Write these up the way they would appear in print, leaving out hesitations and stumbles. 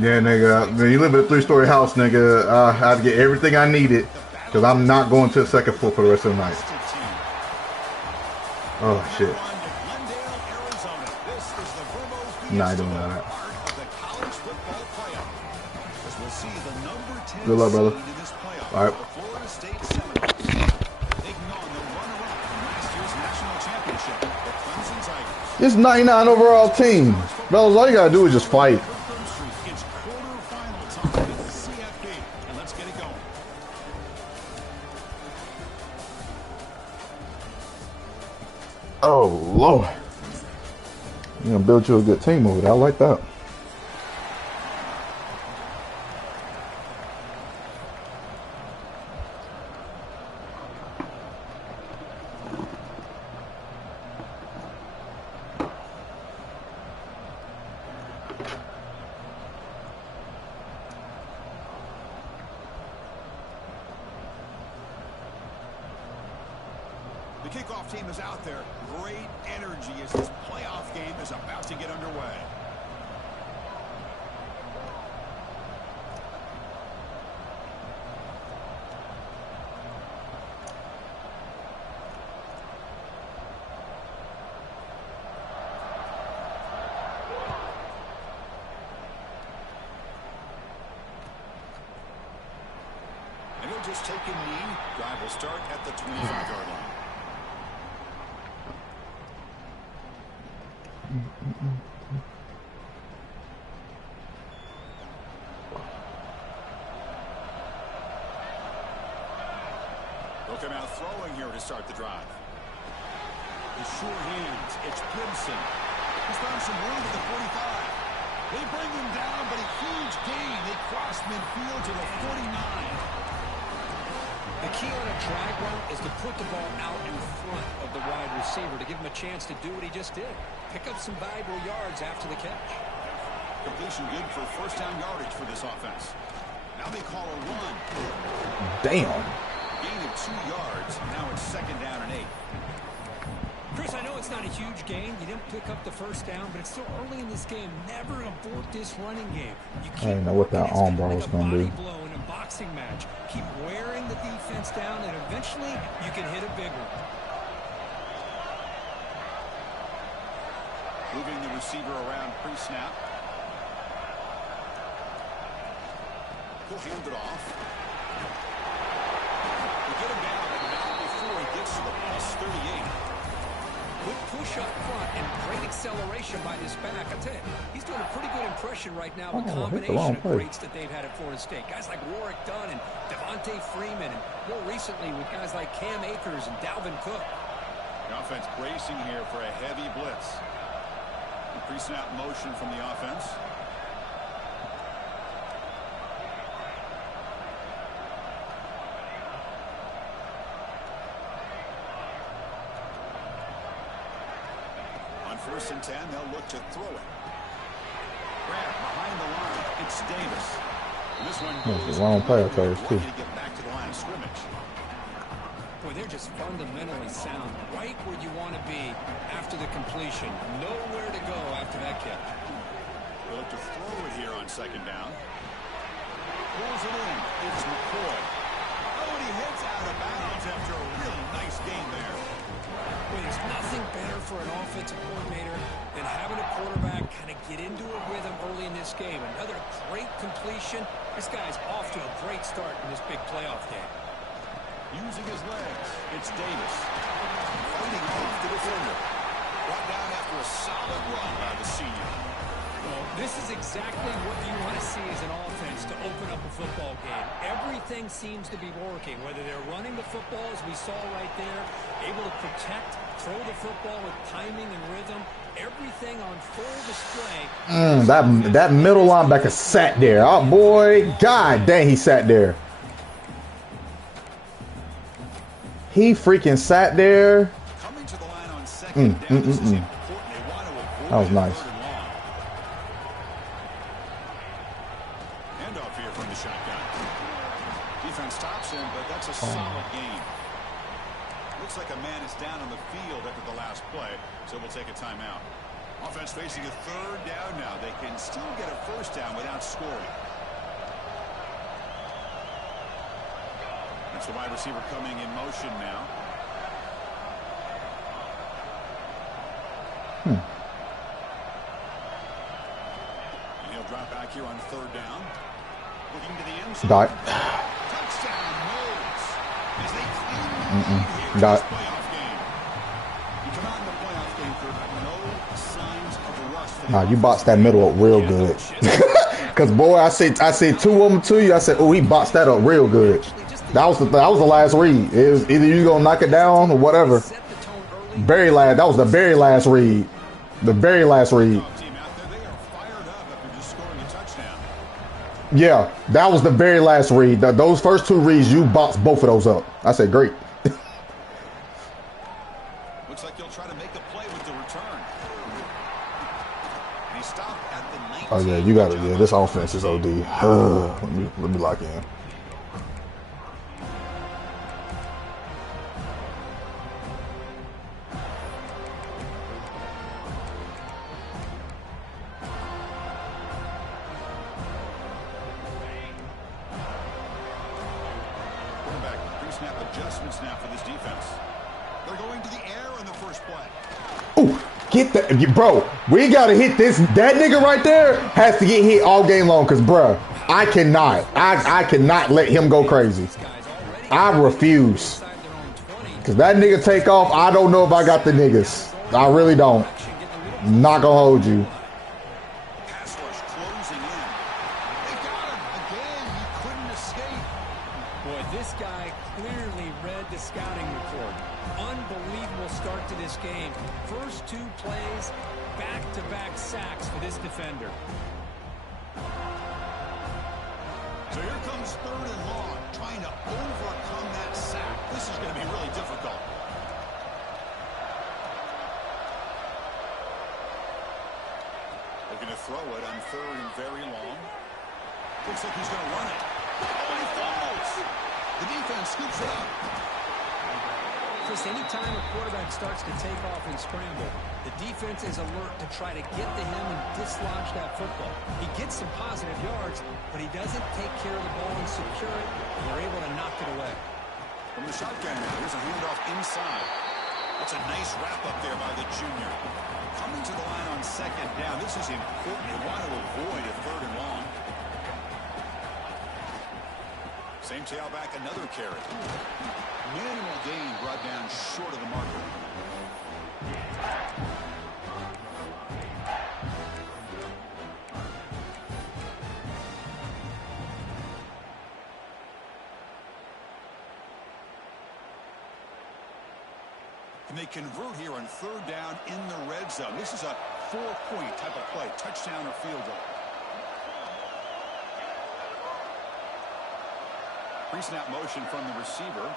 Yeah, nigga. Man, you live in a 3-story house, nigga. I had to get everything I needed because I'm not going to the second floor for the rest of the night. Oh shit. Nah, I don't know that. Good luck, brother. All right. This 99 overall team. Fellas, all you gotta do is just fight. Oh, Lord. You're gonna build you a good team over there. I like that. The kickoff team is out there. Great energy as this playoff game is about to get underway. And he'll just take a knee. Drive will start at the 25-yard line. They'll come out throwing here to start the drive. The short hands. It's Gibson. He's found some room to the 45. They bring him down, but a huge gain. They cross midfield to the 49. The key on a drag route is to put the ball out in front of the wide receiver to give him a chance to do what he just did. Pick up some valuable yards after the catch. Completion good for first down yardage for this offense. Now they call a run. Damn. Gain of 2 yards. Now it's second down and 8. Chris, I know it's not a huge gain. You didn't pick up the first down, but it's still early in this game. Never abort this running game. You keep I didn't know what that arm bar was going to do. blow in a boxing match. Keep wearing the defense down, and eventually you can hit a big one. Moving the receiver around pre-snap. He'll hand it off. We'll get him down, but not before he gets to the +38. Good push up front and great acceleration by this back. I tell you, he's doing a pretty good impression right now. A combination of greats that they've had at Florida State. Guys like Warwick Dunn and Devontae Freeman, and more recently with guys like Cam Akers and Dalvin Cook. The offense bracing here for a heavy blitz. Pre-snap motion from the offense. On 1st and 10, they'll look to throw it. Grab behind the line. It's Davis. And this one goes the wrong player, too. to get back to the line of scrimmage. Boy, they're just fundamentally sound, right where you want to be after the completion. Nowhere to go after that catch. They'll look to throw it here on second down. Pulls it in. It's McCoy. Oh, and he heads out of bounds after a really nice gain there. Well, there's nothing better for an offensive coordinator than having a quarterback kind of get into a rhythm early in this game. Another great completion. This guy's off to a great start in this big playoff game. Using his legs, it's Davis. Fighting off the defender. Brought down after a solid run by the senior. Well, this is exactly what you want to see as an offense to open up a football game. Everything seems to be working, whether they're running the football, as we saw right there, able to protect, throw the football with timing and rhythm, everything on full display. That middle linebacker sat there. Oh, boy. God dang, he sat there. He freaking sat there. Coming to the line on second down, this is important. They want to avoid that was nice. Handoff here from the shotgun. Defense stops him, but that's a solid gain. Looks like a man is down on the field after the last play, so we'll take a timeout. Offense facing a third down now. They can still get a first down without scoring. That's the wide receiver coming in motion now. And he'll drop back here on third down. Looking to the end zone. Dot. Touchdown moves. As they clean Dot. playoff game. You come out in the playoff game for no signs of a rust. Nah, you boxed that middle up real good. Cause boy, I said two of them to you. I said, oh, he boxed that up real good. That was the last read. It was either you gonna knock it down or whatever. Very last. That was the very last read. The very last read. Yeah, that was the very last read. Those first two reads, you boxed both of those up. I said, great. Looks like he'll try to make a play with the return. And he stopped at the 19. Oh yeah, you got it. Yeah, this offense is OD. Let me lock in. Adjustments now for this defense. They're going to the air in the first play. Ooh, get that, bro. We gotta hit this. That nigga right there has to get hit all game long, cause bruh, I cannot let him go crazy. I refuse. Cause that nigga take off. I don't know if I got the niggas. I really don't. Not gonna hold you. Pass rush closing in. They got him again. He couldn't escape. Boy, this guy clearly read the scouting report. Unbelievable start to this game. First two plays, back-to-back sacks for this defender. So here comes third and long, trying to overcome that sack. This is going to be really difficult. Looking to throw it on third and very long. Looks like he's going to run it. Oh, he falls. The defense scoops it up. Chris, anytime a quarterback starts to take off and scramble, the defense is alert to try to get to him and dislodge that football. He gets some positive yards, but he doesn't take care of the ball and secure it, and they're able to knock it away. From the shotgun now, here's a handoff inside. That's a nice wrap up there by the junior. Coming to the line on second down. This is important. You want to avoid a third and long. Same tailback, another carry. Minimal gain brought down short of the marker. And they convert here on third down in the red zone. This is a 4-point type of play, touchdown or field goal. Pre-snap motion from the receiver.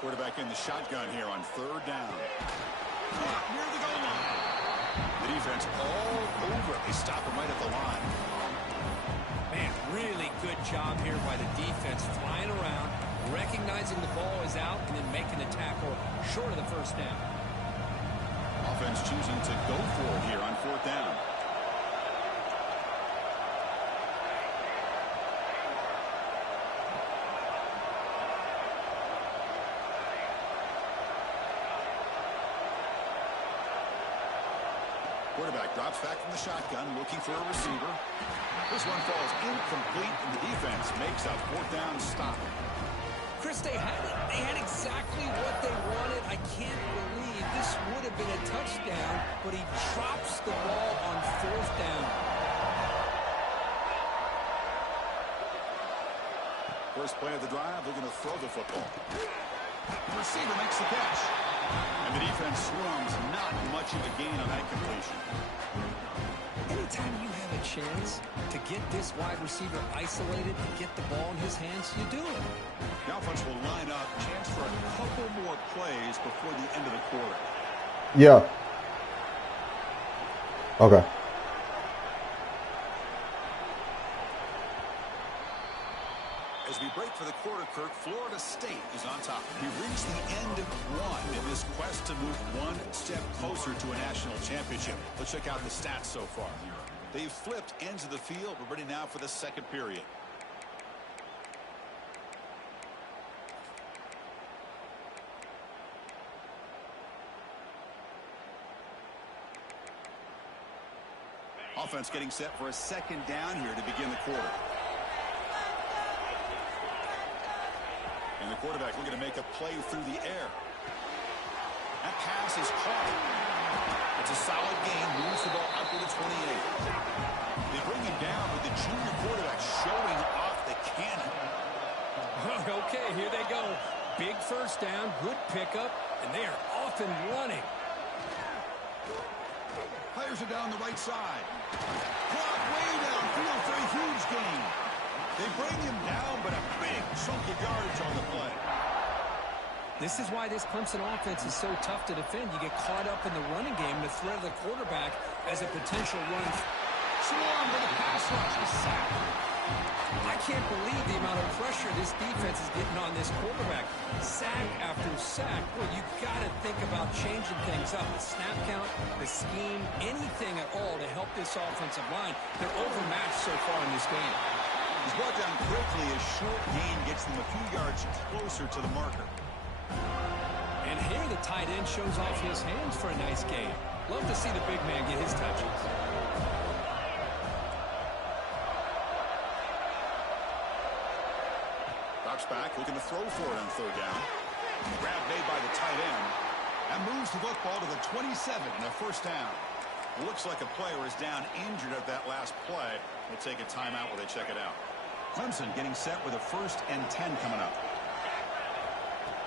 Quarterback in the shotgun here on third down. Near the goal line. The defense all over it. They stop him right at the line. Man, really good job here by the defense, flying around, recognizing the ball is out, and then making the tackle short of the first down. Offense choosing to go for it here on fourth down. Quarterback drops back from the shotgun, looking for a receiver. This one falls incomplete, and the defense makes a fourth down stop. Chris, they had exactly what they wanted. I can't believe this would have been a touchdown, but he drops the ball on fourth down. First play of the drive, they're going to throw the football. The receiver makes the catch. And the defense swarms, not much of a gain on that completion. Anytime you have a chance to get this wide receiver isolated and get the ball in his hands, you do it. The offense will line up, chance for a couple more plays before the end of the quarter. Yeah. Okay. As we break for the quarter, Kirk, Florida State is on top. We've reached the end of one in this quest to move one step closer to a national championship. Let's check out the stats so far. They've flipped ends of the field. We're ready now for the second period. Offense getting set for a second down here to begin the quarter. And the quarterback looking to make a play through the air. That pass is caught. It's a solid gain. Moves the ball up to the 28. They bring him down with the junior quarterback showing off the cannon. Okay, here they go. Big first down, good pickup, and they are off and running. Players are down the right side. Clock way downfield for a huge gain. They bring him down, but a big chunk of yards on the play. This is why this Clemson offense is so tough to defend. You get caught up in the running game, the threat of the quarterback as a potential run. Swarm with a pass rush, a sack. I can't believe the amount of pressure this defense is getting on this quarterback. Sack after sack. Well, you got to think about changing things up. The snap count, the scheme, anything at all to help this offensive line. They're overmatched so far in this game. He's brought down quickly. A short gain gets them a few yards closer to the marker. And here the tight end shows off his hands for a nice gain. Love to see the big man get his touches. Drops back, looking to throw for it on third down. Grab made by the tight end. And moves the football to the 27 and a first down. Looks like a player is down injured at that last play. We'll take a timeout while they check it out. Clemson getting set with a 1st and 10 coming up.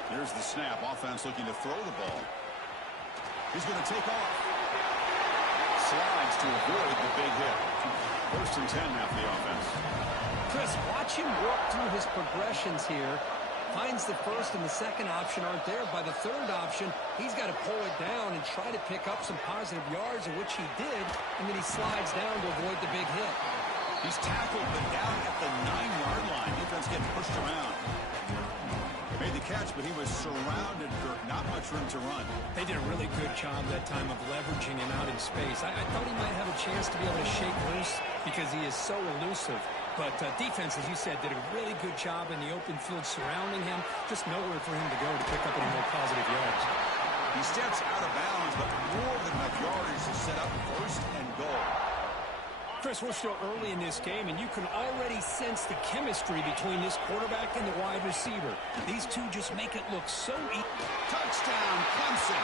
Here's the snap. Offense looking to throw the ball. He's going to take off. Slides to avoid the big hit. 1st and 10 now for the offense. Chris, watch him work through his progressions here. Finds the first and the second option aren't there. By the third option, he's got to pull it down and try to pick up some positive yards, of which he did, and then he slides down to avoid the big hit. He's tackled, but down at the 9-yard line. Defense getting pushed around. Made the catch, but he was surrounded, Kirk. Not much room to run. They did a really good job that time of leveraging him out in space. I thought he might have a chance to be able to shake loose because he is so elusive. But defense, as you said, did a really good job in the open field surrounding him. Just nowhere for him to go to pick up any more positive yards. He steps out of bounds, but more than enough yardage to set up 1st and goal. Chris, we're still early in this game, and you can already sense the chemistry between this quarterback and the wide receiver. These two just make it look so easy. Touchdown, Clemson,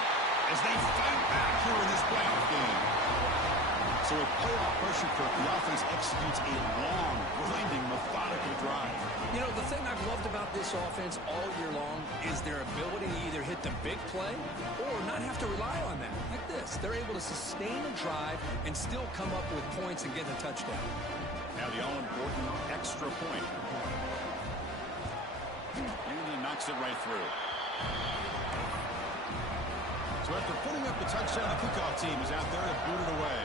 as they fight back here in this playoff game. So with playoff pressure, Kirk, the offense executes a long, grinding, methodical drive. You know, the thing I've loved about this offense all year long is their ability to either hit the big play or not have to rely on that. Like this, they're able to sustain a drive and still come up with points and get a touchdown. Now the all-important extra point. And he knocks it right through. So after putting up the touchdown, the kickoff team is out there to boot it away.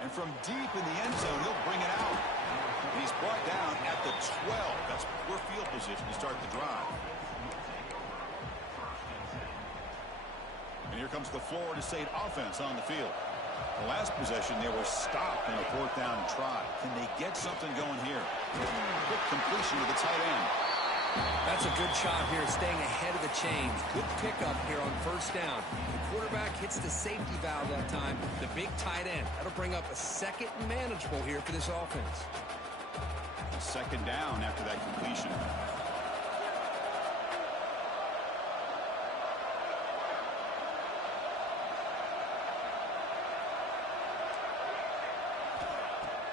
And from deep in the end zone, he'll bring it out. And he's brought down at the 12. That's poor field position to start the drive. And here comes the Florida State offense on the field. The last possession, they were stopped on a 4th down try. Can they get something going here? Quick completion to the tight end. That's a good shot here, staying ahead of the chains. Good pickup here on 1st down. The quarterback hits the safety valve that time. The big tight end. That'll bring up a 2nd and manageable here for this offense. A 2nd down after that completion.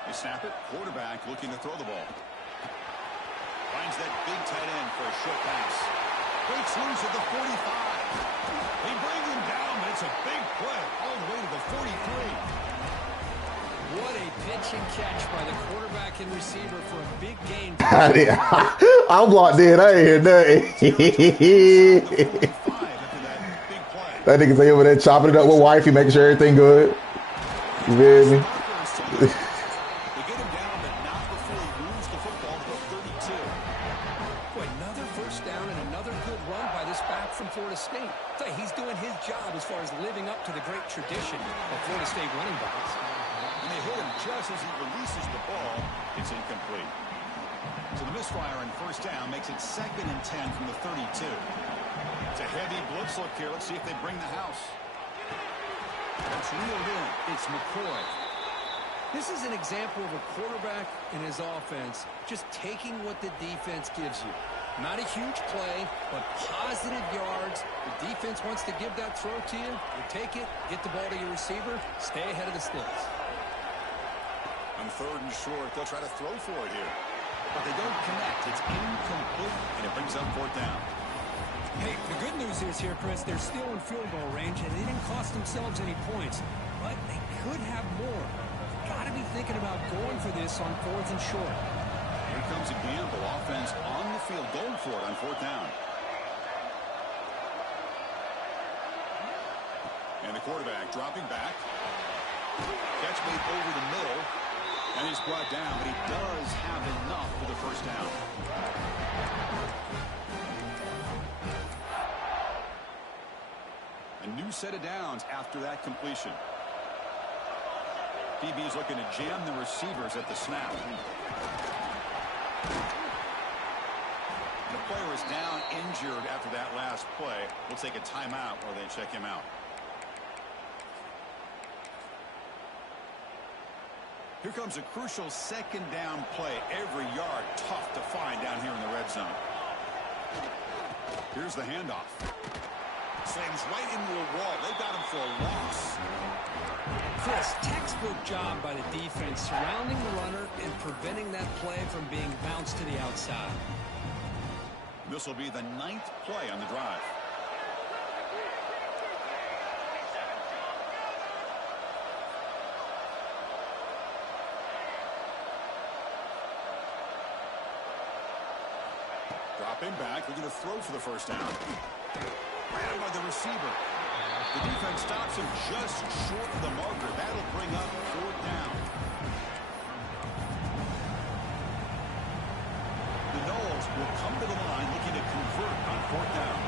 They snap it. Quarterback looking to throw the ball. Finds that big tight end for a short pass. Breaks loose at the 45. They bring him down, but it's a big play all the way to the 43. What a Catch and catch by the quarterback and receiver for a big gain. I'm locked in. I ain't hear nothing. That nigga say over there chopping it up with wifey, making sure everything good. You feel me? Another first down and another good run by this back from Florida State. He's doing his job as far as living up to the great tradition of Florida State running backs. And they hit him just as he releases the ball. It's incomplete. So the misfire on first down makes it 2nd and 10 from the 32. It's a heavy blitz look here. Let's see if they bring the house. It's reeled in. It's McCoy. This is an example of a quarterback and his offense just taking what the defense gives you. Not a huge play, but positive yards. The defense wants to give that throw to you. You take it, get the ball to your receiver, stay ahead of the sticks. On 3rd and short, they'll try to throw for it here. But they don't connect. It's incomplete, and it brings up 4th down. Hey, the good news is here, Chris, they're still in field goal range, and they didn't cost themselves any points. But they could have more. Got to be thinking about going for this on 4th and short. Here comes a gamble. Offense on the field, going for it on 4th down. And the quarterback dropping back. Catch made over the middle. And he's brought down, but he does have enough for the first down. A new set of downs after that completion. DB's looking to jam the receivers at the snap. The player is down injured after that last play. We'll take a timeout while they check him out. Here comes a crucial 2nd down play. Every yard tough to find down here in the red zone. Here's the handoff. Slams right into a wall. They've got him for a loss. Chris, textbook job by the defense surrounding the runner and preventing that play from being bounced to the outside. This will be the 9th play on the drive. Dropping back, looking to throw for the first down. Ran by the receiver. The defense stops him just short of the marker. That'll bring up 4th down. The Noles will come to the line looking to convert on 4th down.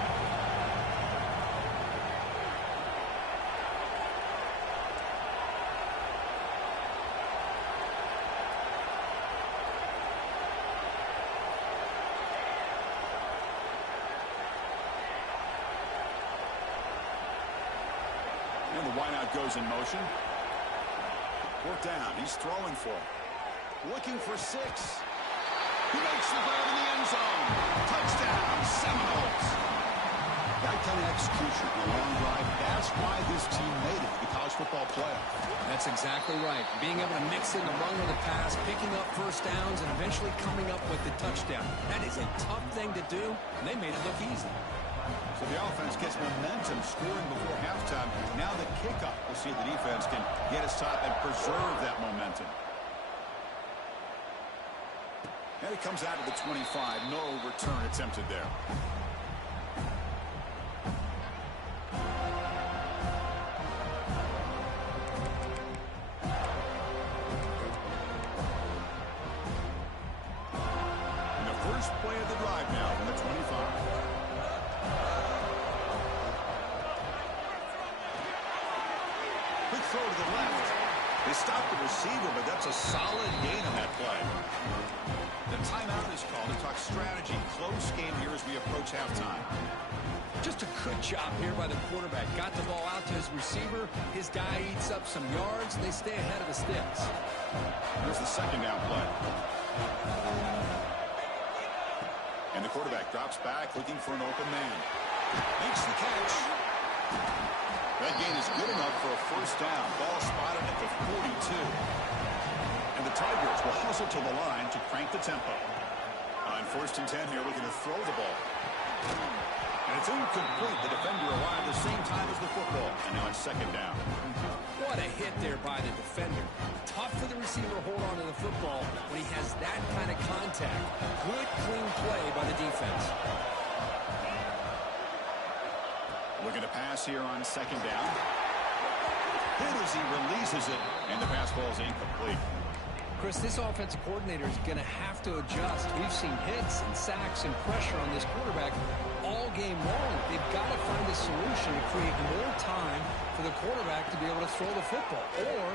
And the wideout goes in motion. 4th down. He's throwing for it. Looking for 6. He makes the grab in the end zone. Touchdown, Seminoles. That kind of execution in a long drive, that's why this team made it to the college football playoff. That's exactly right. Being able to mix in the run with the pass, picking up first downs, and eventually coming up with the touchdown. That is a tough thing to do, and they made it look easy. So the offense gets momentum, scoring before halftime. Now the kickoff. We'll see if the defense can get a stop and preserve that momentum. And it comes out of the 25. No return attempted there. And the first play of the drive now from the 25. Quick throw to the left. They stopped the receiver, but that's a solid gain on that play. The timeout is called to talk strategy. Close game here as we approach halftime. Just a good job here by the quarterback. Got the ball out to his receiver. His guy eats up some yards. They stay ahead of the sticks. Here's the 2nd down play. And the quarterback drops back, looking for an open man. Makes the catch. That gain is good enough for a first down. Ball spotted at the 42. And the Tigers will hustle to the line to crank the tempo. On 1st and 10 here, looking to throw the ball. And it's incomplete. The defender arrived the same time as the football, and now it's second down. What a hit there by the defender. Tough for the receiver to hold on to the football when he has that kind of contact. Good, clean play by the defense. Looking to pass here on second down. Hit as he releases it, and the pass ball is incomplete. Chris, this offensive coordinator is going to have to adjust. We've seen hits and sacks and pressure on this quarterback all game long. They've got to find a solution to create more time for the quarterback to be able to throw the football, or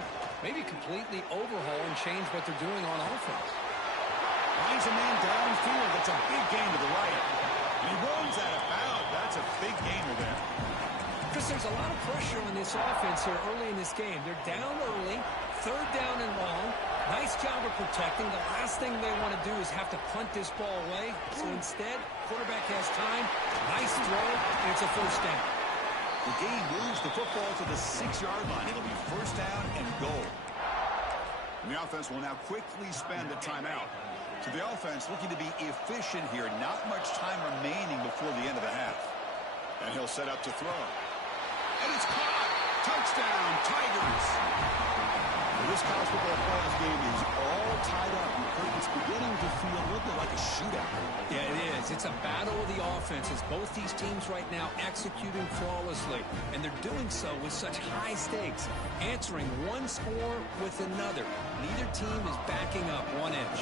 maybe completely overhaul and change what they're doing on offense. Finds a man downfield. That's a big gain to the right. And he runs out of bounds. That's a big gainer there. Chris, there's a lot of pressure on this offense here early in this game. They're down early, third down and long. Nice job of protecting. The last thing they want to do is have to punt this ball away. So instead, quarterback has time. Nice throw, and it's a first down. The game moves the football to the 6-yard line. It'll be first down and goal. And the offense will now quickly spend a timeout. So the offense looking to be efficient here. Not much time remaining before the end of the half. And he'll set up to throw. And it's caught. Touchdown, Tigers. Well, this college football playoff game is all tied up. It's beginning to feel a little bit like a shootout. Yeah, it is. It's a battle of the offenses. Both these teams right now executing flawlessly. And they're doing so with such high stakes. Answering one score with another. Neither team is backing up 1 inch.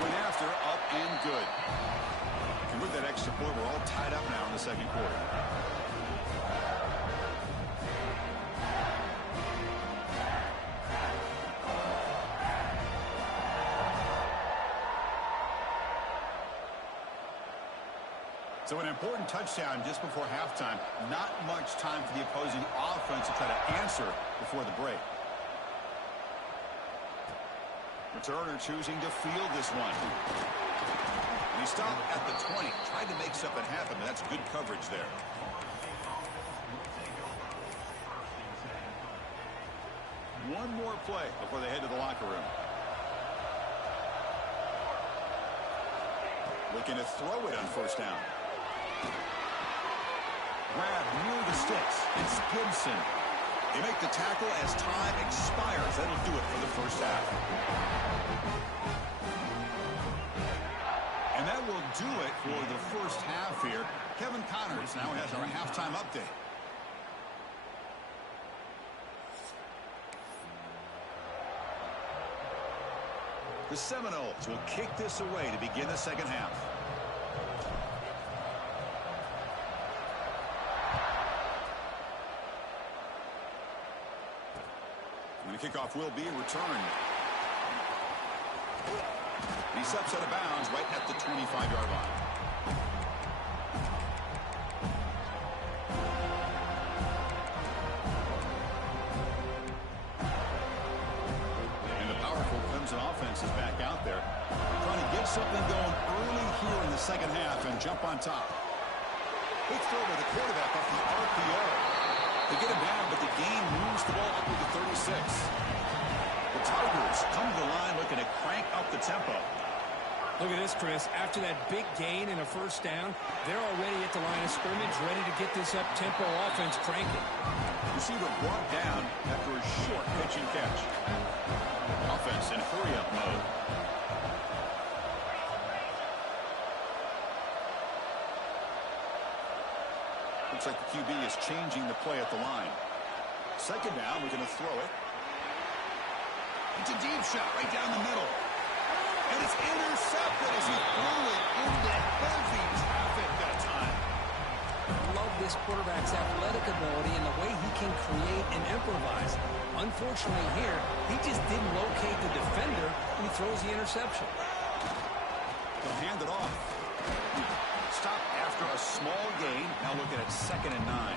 Went after, up and good. And with that extra point, we're all tied up now in the second quarter. So an important touchdown just before halftime. Not much time for the opposing offense to try to answer before the break. Returner choosing to field this one. And he stopped at the 20. Tried to make something happen, but that's good coverage there. One more play before they head to the locker room. Looking to throw it on first down. Grab near the sticks. It's Gibson. They make the tackle as time expires. That'll do it for the first half. And that will do it for the first half here. Kevin Connors now has our halftime update. The Seminoles will kick this away to begin the second half. And the kickoff will be returned. He steps out of bounds right at the 25-yard line. And the powerful Clemson offense is back out there, trying to get something going early here in the second half and jump on top. Quick throw by the quarterback off the RPO. They get him down, but the game moves the ball up to the 36. The Tigers come to the line looking to crank up the tempo. Look at this, Chris. After that big gain and a first down, they're already at the line of scrimmage, ready to get this up-tempo offense cranking. Receiver brought down after a short pitch and catch. Offense in hurry-up mode. Looks like the QB is changing the play at the line. Second down, we're going to throw it. It's a deep shot right down the middle. And it's intercepted as he threw it into heavy traffic that time. Love this quarterback's athletic ability and the way he can create and improvise. Unfortunately here, he just didn't locate the defender when he throws the interception. They'll hand it off. Stop after a small gain. Now looking at 2nd and 9.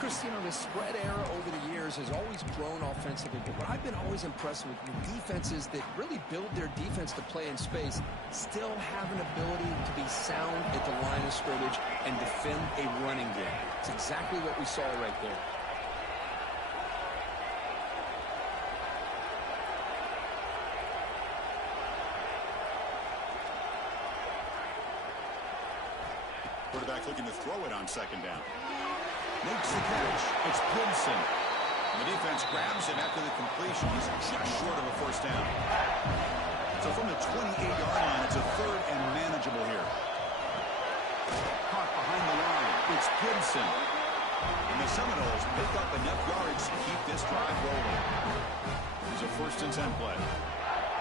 Chris, you know, the spread era over the years has always grown offensively, but what I've been always impressed with defenses that really build their defense to play in space still have an ability to be sound at the line of scrimmage and defend a running game. It's exactly what we saw right there. Quarterback looking to throw it on second down. Makes the catch. It's Gibson. The defense grabs him after the completion. He's just short of a first down. So from the 28-yard line, it's a third and manageable here. Caught behind the line. It's Gibson. And the Seminoles pick up enough yards to keep this drive rolling. It's a 1st and 10 play.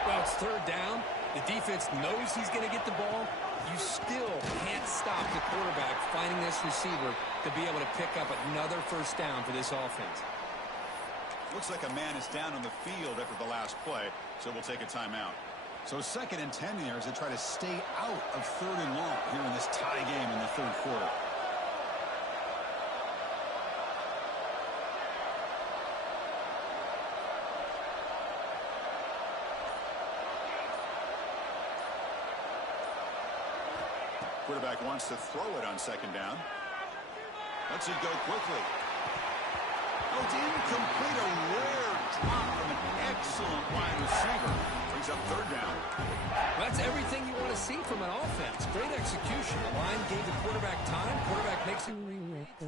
Well, it's third down. The defense knows he's going to get the ball. You still can't stop the quarterback finding this receiver to be able to pick up another first down for this offense. Looks like a man is down on the field after the last play, so we'll take a timeout. So 2nd and 10 here as they try to stay out of 3rd and long here in this tie game in the 3rd quarter. Quarterback wants to throw it on 2nd down. Lets it go quickly. Oh, it's incomplete. A rare drop from an excellent wide receiver. Brings up 3rd down. Well, that's everything you want to see from an offense. Great execution. The line gave the quarterback time. Quarterback makes it into his guy.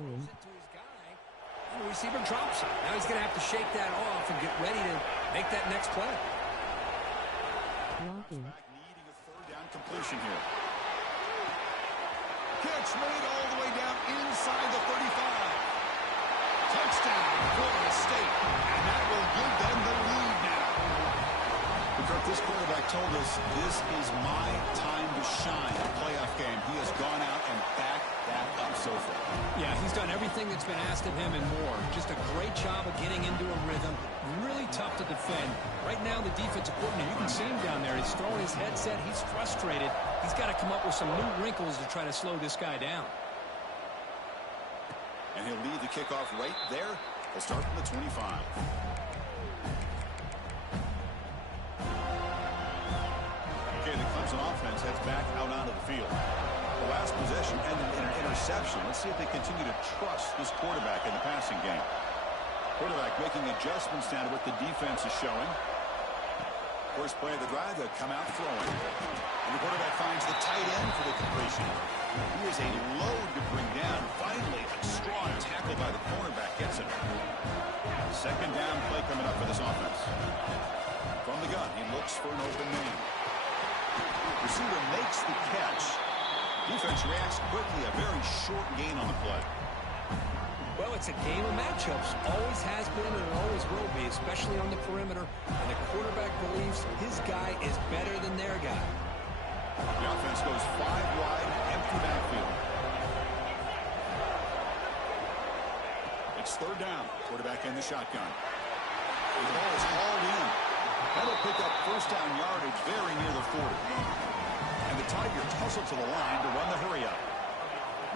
And the receiver drops it. Now he's going to have to shake that off and get ready to make that next play. Needing a 3rd down completion here. Catch made all the way down inside the 35. Touchdown, Florida State. And that will give them the lead now. Because this quarterback told us this is my time to shine. A playoff game. He has gone out and backed that up so far. Yeah, he's done everything that's been asked of him and more. Just a great job of getting into a rhythm. Really tough to defend. Right now, the defensive coordinator, you can see him down there. He's throwing his headset. He's frustrated. He's got to come up with some new wrinkles to try to slow this guy down. And he'll lead the kickoff right there. He'll start from the 25. Okay, the Clemson offense heads back out onto the field. The last possession ended in an interception. Let's see if they continue to trust this quarterback in the passing game. Quarterback making adjustments down to what the defense is showing. First play of the drive, they'll come out throwing. And the quarterback finds the tight end for the completion. He is a load to bring down. Finally, a strong tackle by the cornerback gets him. 2nd down play coming up for this offense. From the gun, he looks for an open man. Receiver makes the catch. Defense reacts quickly. A very short gain on the play. Well, it's a game of matchups. Always has been and it always will be, especially on the perimeter. And the quarterback believes his guy is better than their guy. The offense goes 5 wide, empty backfield. It's 3rd down. Quarterback in the shotgun. The ball is hauled in. That'll pick up first down yardage very near the 40. And the Tigers hustle to the line to run the hurry-up.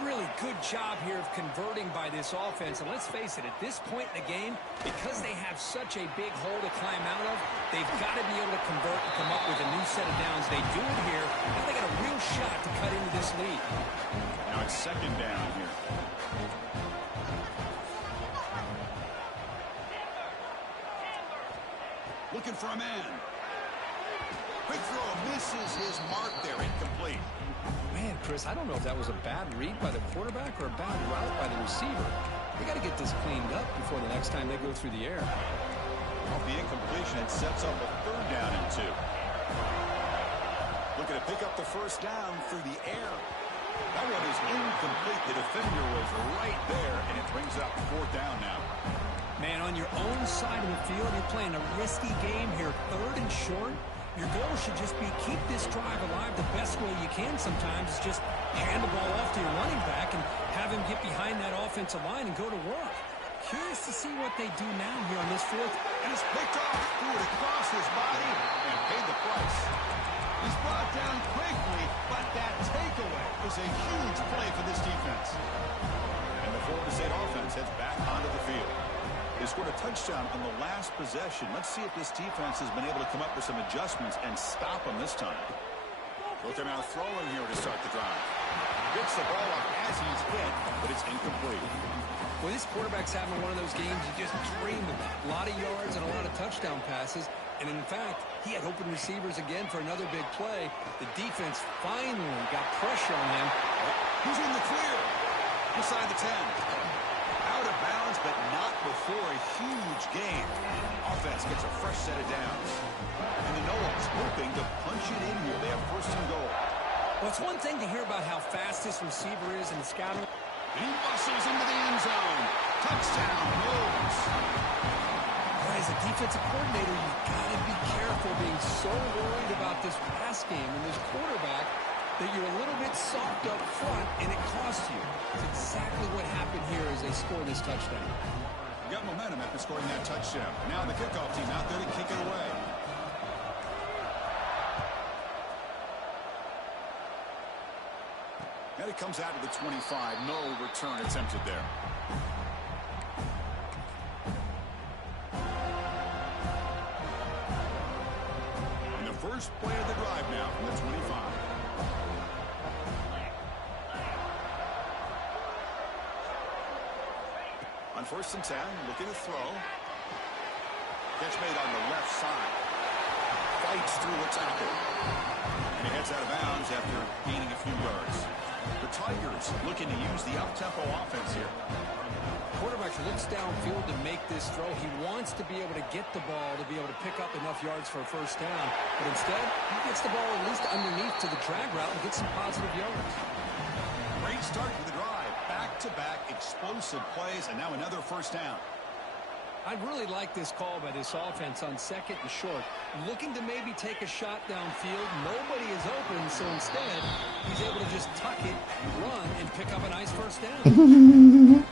Really good job here of converting by this offense. And let's face it, at this point in the game, because they have such a big hole to climb out of, they've got to be able to convert and come up with a new set of downs. They do it here. Now they got a real shot to cut into this lead. Now it's 2nd down here. Looking for a man. Quick throw misses his mark there. Incomplete. Man, Chris, I don't know if that was a bad read by the quarterback or a bad route by the receiver. They got to get this cleaned up before the next time they go through the air. Off the incompletion, it sets up a 3rd down and 2. Looking to pick up the first down through the air. That one is incomplete. The defender was right there, and it brings up 4th down now. Man, on your own side of the field, you're playing a risky game here. 3rd and short. Your goal should just be keep this drive alive the best way you can sometimes. Is just hand the ball off to your running back and have him get behind that offensive line and go to work. Curious to see what they do now here on this 4th. And it's picked off, threw it across his body, and paid the price. He's brought down quickly, but that takeaway is a huge play for this defense. And the Florida State offense heads back onto the field. They scored a touchdown on the last possession. Let's see if this defense has been able to come up with some adjustments and stop them this time. Looking out throwing here to start the drive. Gets the ball up as he's hit, but it's incomplete. Well, this quarterback's having one of those games you just dream about. A lot of yards and a lot of touchdown passes. And in fact, he had open receivers again for another big play. The defense finally got pressure on him. He's in the clear. Inside the 10. Out of bounds, but not before a huge gain. Offense gets a fresh set of downs. And the Knowles hoping to punch it in here. They have first and goal. Well, it's one thing to hear about how fast this receiver is in the scouting. He bustles into the end zone. Touchdown, Knowles. As a defensive coordinator, you've got to be careful being so worried about this pass game and this quarterback that you're a little bit soft up front, and it costs you. It's exactly what happened here as they score this touchdown. Got momentum after scoring that touchdown. Now the kickoff team out there to kick it away. And it comes out to the 25. No return attempted there. And the first play of the drive now from the 25. On first and 10, looking to throw. Catch made on the left side. Fights through a tackle. And he heads out of bounds after gaining a few yards. The Tigers looking to use the up-tempo offense here. Quarterback looks downfield to make this throw. He wants to be able to get the ball to be able to pick up enough yards for a first down. But instead, he gets the ball at least underneath to the drag route and gets some positive yards. Great start to the drive. Back-to-back explosive plays, and now another first down. I really like this call by this offense on second and short. Looking to maybe take a shot downfield. Nobody is open, so instead, he's able to just tuck it, run, and pick up a nice first down.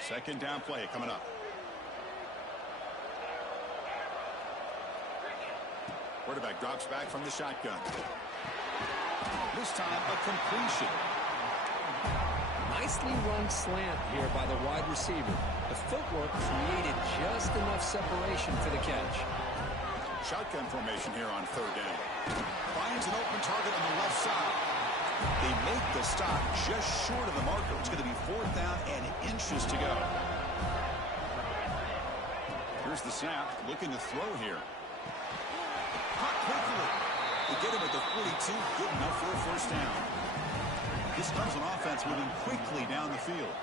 Second down play coming up. Quarterback drops back from the shotgun. This time a completion. Nicely run slant here by the wide receiver. The footwork created just enough separation for the catch. Shotgun formation here on third down. Finds an open target on the left side. They make the stop just short of the marker. It's going to be fourth down and inches to go. Here's the snap. Looking to throw here. Caught quickly. They get him at the 42. Good enough for a first down. This comes on offense moving quickly down the field.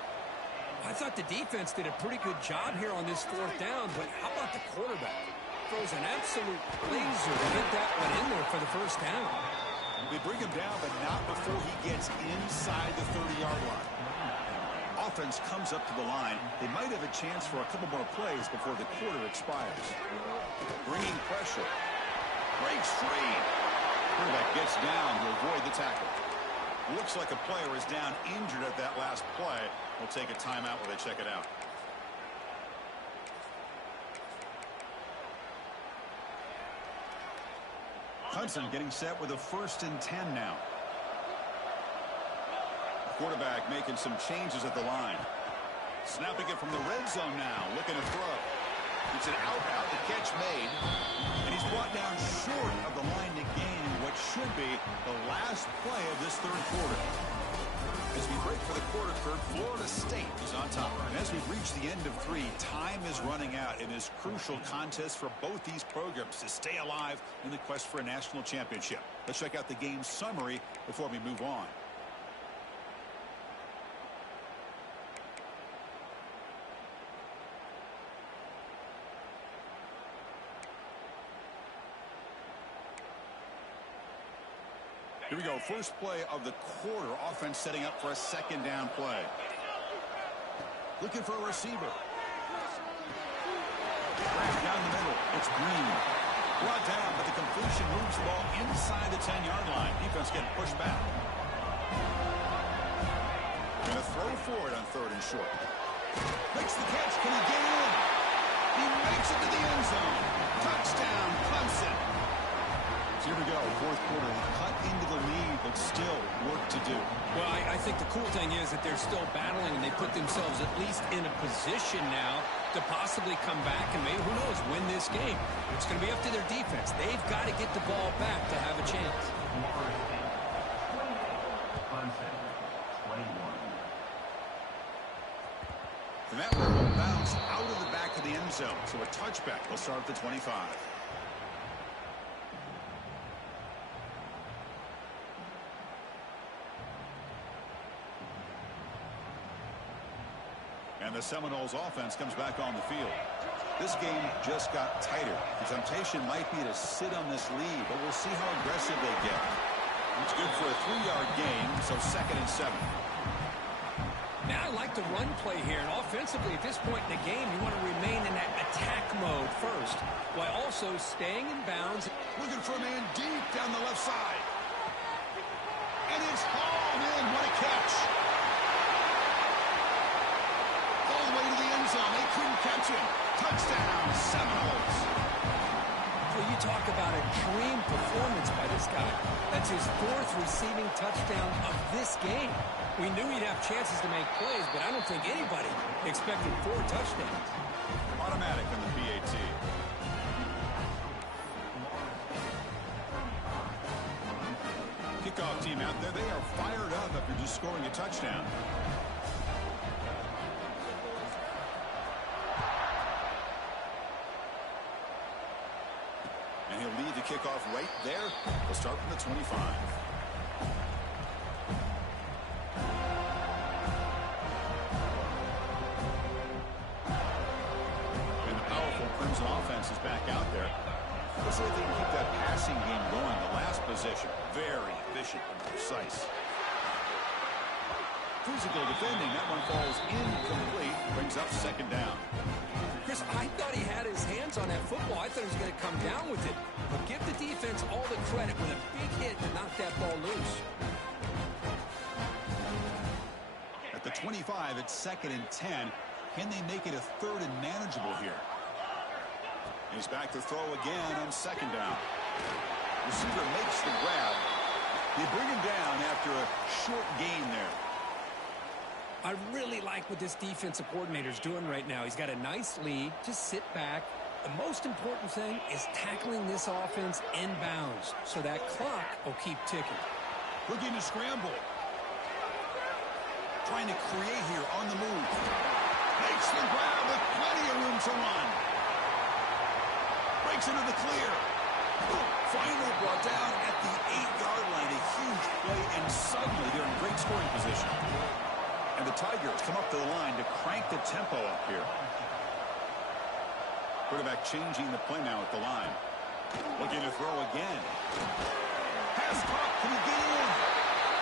I thought the defense did a pretty good job here on this fourth down, but how about the quarterback? Throws an absolute laser to get that one in there for the first down. They bring him down, but not before he gets inside the 30-yard line. Offense comes up to the line. They might have a chance for a couple more plays before the quarter expires. Bringing pressure. Breaks free. Quarterback gets down to avoid the tackle. Looks like a player is down injured at that last play. We'll take a timeout while they check it out. Hudson getting set with a first and 10 now. Quarterback making some changes at the line. Snapping it from the red zone now. Looking to throw. It's an out, the catch made. And he's brought down short of the line to gain what should be the last play of this third quarter. As we break for the quarter, Kurt, Florida State is on top. And as we reach the end of three, time is running out in this crucial contest for both these programs to stay alive in the quest for a national championship. Let's check out the game summary before we move on. Here we go. First play of the quarter. Offense setting up for a second down play. Looking for a receiver. Down the middle. It's Green. Brought down, but the completion moves the ball inside the 10-yard line. Defense getting pushed back. Going to throw forward on third and short. Makes the catch. Can he get in? He makes it to the end zone. Touchdown, Clemson. Here we go, fourth quarter, cut into the lead, but still work to do. Well, I think the cool thing is that they're still battling, and they put themselves at least in a position now to possibly come back and maybe, who knows, win this game. It's going to be up to their defense. They've got to get the ball back to have a chance. And that one will bounce zone. So a touchback. They'll start at the 25. And the Seminoles offense comes back on the field. This game just got tighter. The temptation might be to sit on this lead, but we'll see how aggressive they get. It's good for a 3-yard gain, so 2nd and 7. Now I like the run play here, and offensively at this point in the game, you want to remain in that attack mode first, while also staying in bounds. Looking for a man deep down the left side. And it's hauled in. What a catch. All the way to the end zone. They couldn't catch him. Touchdown, Seminoles. Well, you talk about a dream performance by this guy. That's his 4th receiving touchdown of this game. We knew he'd have chances to make plays, but I don't think anybody expected 4 touchdowns. Automatic on the PAT. Kickoff team out there. They are fired up after just scoring a touchdown. And he'll lead the kickoff right there. We'll start from the 25. Crimson offense is back out there. Let's see if they can keep that passing game going. The last possession, very efficient and precise. Physical defending. That one falls incomplete. Brings up 2nd down. Chris, I thought he had his hands on that football. I thought he was going to come down with it. But give the defense all the credit with a big hit to knock that ball loose. At the 25, it's 2nd and 10. Can they make it a 3rd and manageable here? He's back to throw again on 2nd down. Receiver makes the grab. They bring him down after a short gain there. I really like what this defensive coordinator's doing right now. He's got a nice lead. Just sit back. The most important thing is tackling this offense in bounds so that clock will keep ticking. Looking to scramble. Trying to create here on the move. Makes the grab with plenty of room to run. Breaks into the clear. Finally brought down at the 8-yard line. A huge play, and suddenly they're in great scoring position. And the Tigers come up to the line to crank the tempo up here. Quarterback changing the play now at the line. Looking to throw again. Pass caught. Can he get in?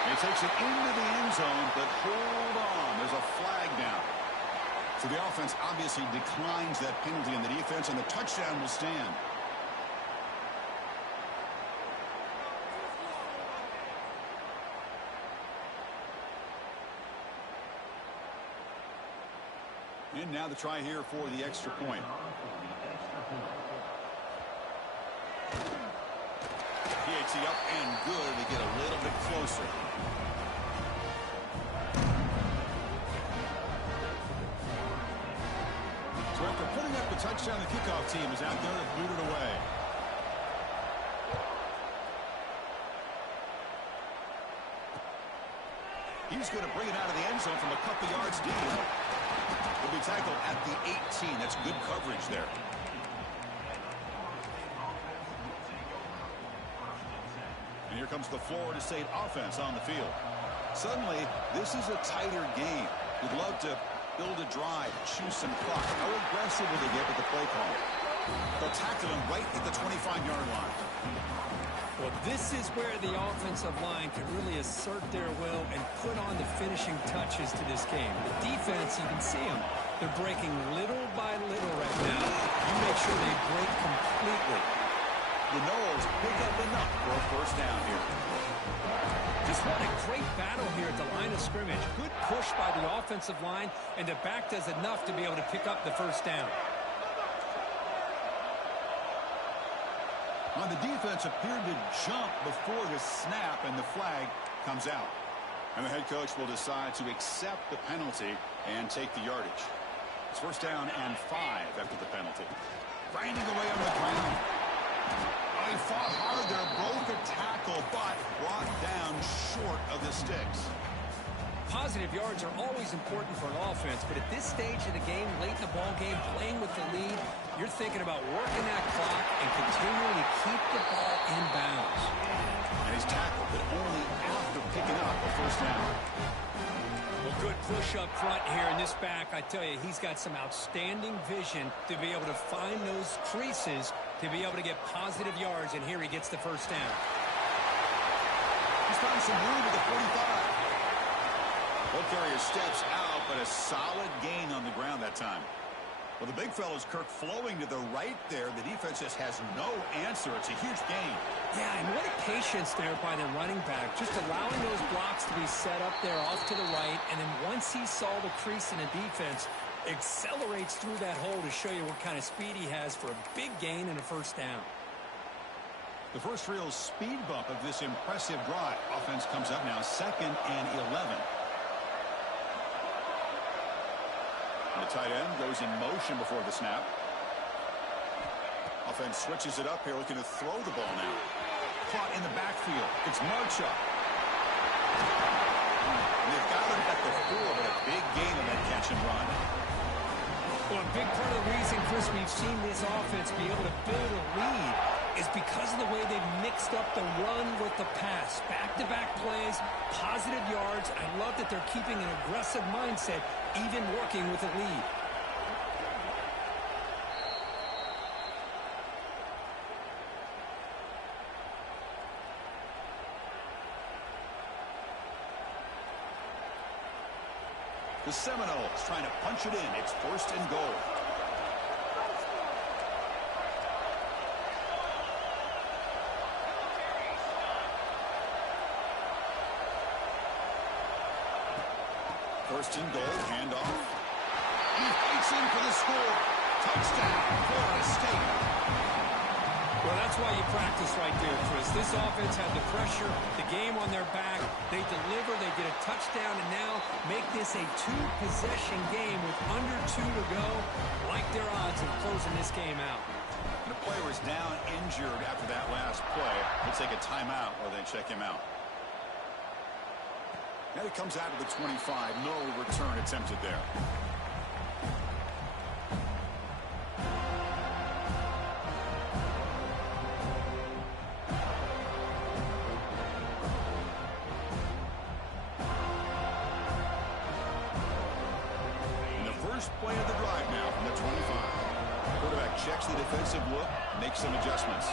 He takes it into the end zone, but hold on. There's a flag down. So the offense obviously declines that penalty in the defense, and the touchdown will stand. And now the try here for the extra point. PAT up and good. They get a little bit closer. So after putting up the touchdown, the kickoff team is out there to boot it away. He's going to bring it out of the end zone from a couple yards deep. He'll be tackled at the 18. That's good coverage there. And here comes the Florida State offense on the field. Suddenly, this is a tighter game. You'd love to build a drive, choose some clock. How aggressive will they get with the play call? They'll tackle him right at the 25-yard line. Well, this is where the offensive line can really assert their will and put on the finishing touches to this game. The defense, you can see them. They're breaking little by little right now. You make sure they break completely. The Noles pick up enough for a first down here. Just what a great battle here at the line of scrimmage. Good push by the offensive line, and the back does enough to be able to pick up the first down. Now, the defense appeared to jump before the snap, and the flag comes out. And the head coach will decide to accept the penalty and take the yardage. It's first down and 5 after the penalty. Grinding away on the ground. He fought hard there, broke a tackle, but brought down short of the sticks. Positive yards are always important for an offense, but at this stage of the game, late in the ball game, playing with the lead, You're thinking about working that clock and continuing to keep the ball in bounds. And he's tackled, but only after picking up a first down. Well, good push up front here in this back. I tell you, he's got some outstanding vision to be able to find those creases, to be able to get positive yards, and here he gets the first down. He's found some room at the 45. Ball carrier steps out, but a solid gain on the ground that time. Well, the big fellow's Kirk flowing to the right there. The defense just has no answer. It's a huge gain. Yeah, and what a patience there by the running back. Just allowing those blocks to be set up there off to the right. And then once he saw the crease in the defense, accelerates through that hole to show you what kind of speed he has for a big gain and a first down. The first real speed bump of this impressive drive. Offense comes up now 2nd and 11. The tight end goes in motion before the snap. Offense switches it up here, looking to throw the ball now. Caught in the backfield. It's Marcha. And they've got him at the 4, but a big gain on that catch and run. Well, a big part of the reason, Chris, we've seen this offense be able to build a lead is because of the way they've mixed up the run with the pass. Back-to-back plays, positive yards. I love that they're keeping an aggressive mindset, even working with the lead. The Seminoles trying to punch it in. It's 1st and goal. First and goal, handoff. He fights in for the score. Touchdown, Florida State. Well, that's why you practice right there, Chris. This offense had the pressure, the game on their back. They deliver, they get a touchdown, and now make this a 2-possession game with under 2 to go. Like their odds of closing this game out. And the player is down injured after that last play. They'll take a timeout while they check him out. Now he comes out of the 25. No return attempted there. And the first play of the drive now from the 25. Quarterback checks the defensive look, makes some adjustments.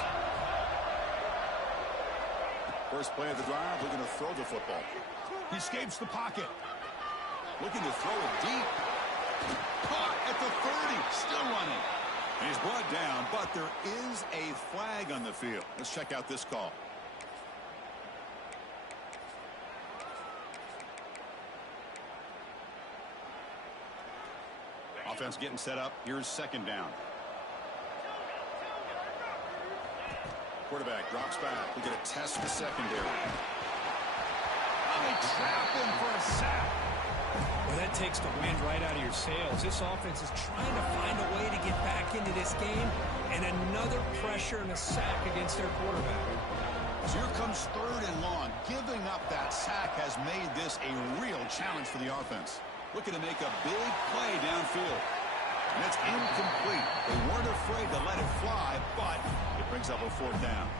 First play of the drive, looking to throw the football. He escapes the pocket. Looking to throw it deep. Caught at the 30. Still running. And he's brought down, but there is a flag on the field. Let's check out this call. Offense getting set up. Here's 2nd down. Quarterback drops back. We get a test the secondary. They trap him for a sack. Well, that takes the wind right out of your sails. This offense is trying to find a way to get back into this game, and another pressure and a sack against their quarterback. So here comes 3rd and long. Giving up that sack has made this a real challenge for the offense. Looking to make a big play downfield. And it's incomplete. They weren't afraid to let it fly, but it brings up a 4th down.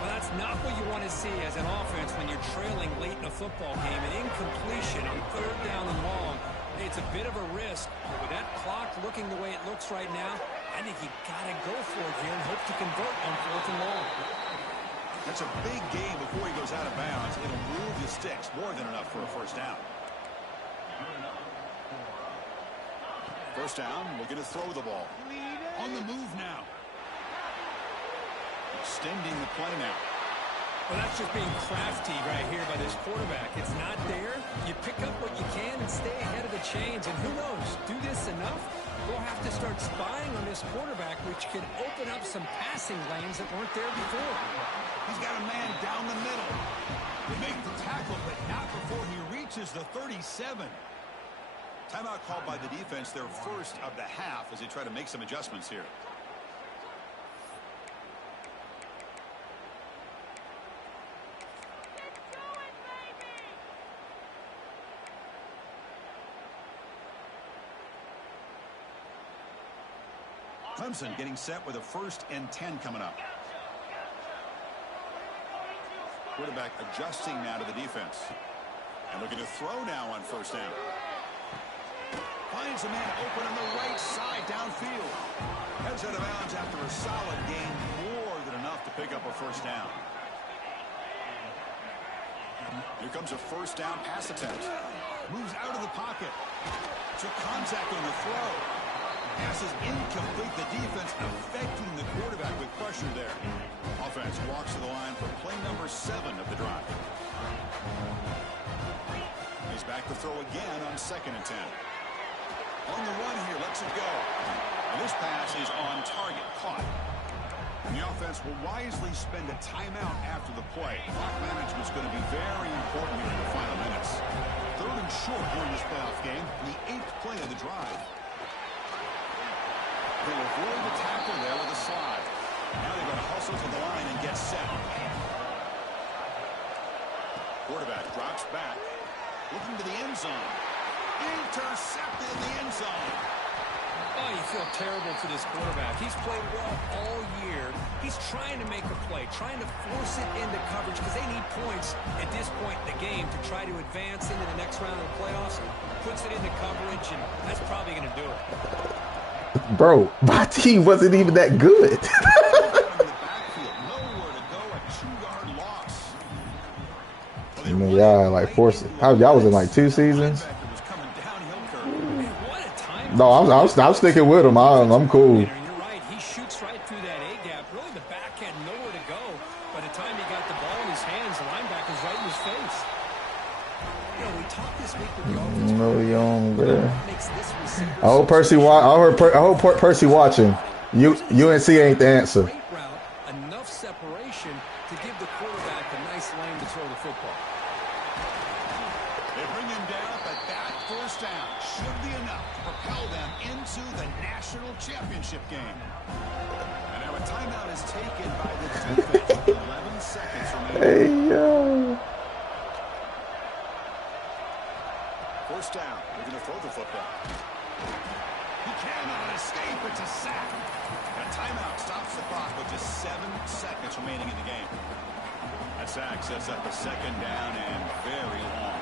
Well, that's not what you want to see as an offense when you're trailing late in a football game. An incompletion on 3rd down and long. It's a bit of a risk, but with that clock looking the way it looks right now, I think you got to go for it here and hope to convert on 4th and long. That's a big gain before he goes out of bounds. It'll move the sticks more than enough for a first down. First down, looking to throw the ball. On the move now. Extending the play now. Well, that's just being crafty right here by this quarterback. It's not there. You pick up what you can and stay ahead of the chains. And who knows, do this enough, we'll have to start spying on this quarterback, which could open up some passing lanes that weren't there before. He's got a man down the middle. They make the tackle, but not before he reaches the 37. Timeout called by the defense, their first of the half, as they try to make some adjustments here. Clemson getting set with a 1st and 10 coming up. Quarterback adjusting now to the defense. And looking to throw now on 1st down. Finds a man open on the right side downfield. Heads out of bounds after a solid gain, more than enough to pick up a 1st down. Here comes a 1st down pass attempt. Moves out of the pocket. Took contact on the throw. Pass is incomplete. The defense affecting the quarterback with pressure there. Offense walks to the line for play number 7 of the drive. He's back to throw again on 2nd and 10. On the run here, lets it go. And this pass is on target, caught. And the offense will wisely spend a timeout after the play. Clock management's going to be very important here in the final minutes. 3rd and short during this playoff game, the 8th play of the drive. They'll avoid the tackle there with a slide. Now they've got to hustle to the line and get set. Quarterback drops back, looking to the end zone. Intercepted in the end zone. Oh, you feel terrible for this quarterback. He's played well all year. He's trying to make a play, trying to force it into coverage because they need points at this point in the game to try to advance into the next round of the playoffs. Puts it into coverage, and that's probably going to do it. Bro, my team wasn't even that good. I mean, yeah, like forcing. Y'all was in like 2 seasons. No, I'm sticking with him. I'm cool. You're right. He shoots right through that A gap. Really, the back had nowhere to go. By the time he got the ball in his hands, the linebacker's right in his face. You know, we talked this week with the offense. No young there. I hope Percy. I hope Percy watching. UNC ain't the answer. Enough separation to give the quarterback a nice lane to throw the football. They bring him down, but that 1st down should be enough to propel them into the national championship game. And now a timeout is taken by the defense with 11 seconds remaining. Hey, yo. 1st down. They're going to throw the football. He cannot escape. It's a sack. A timeout stops the clock with just 7 seconds remaining in the game. That sack sets up a 2nd down and very long.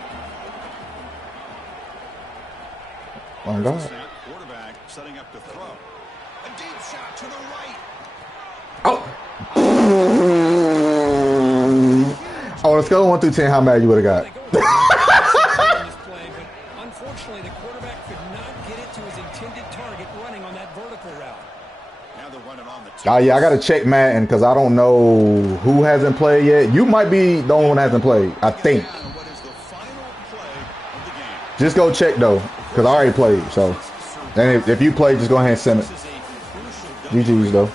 Oh, God. Snap, quarterback setting up to throw. A deep shot to the right. Oh. On a scale of 1 through 10, how mad you would have got? Unfortunately, the quarterback could not get it to his intended target running on that vertical route. Now they're running on the Oh, yeah, I got to check Madden because I don't know who hasn't played yet. You might be the only one that hasn't played, I think. What is the final play of the game? Just go check, though, because I already played. So, and if you play, just go ahead and send it. GG's, though.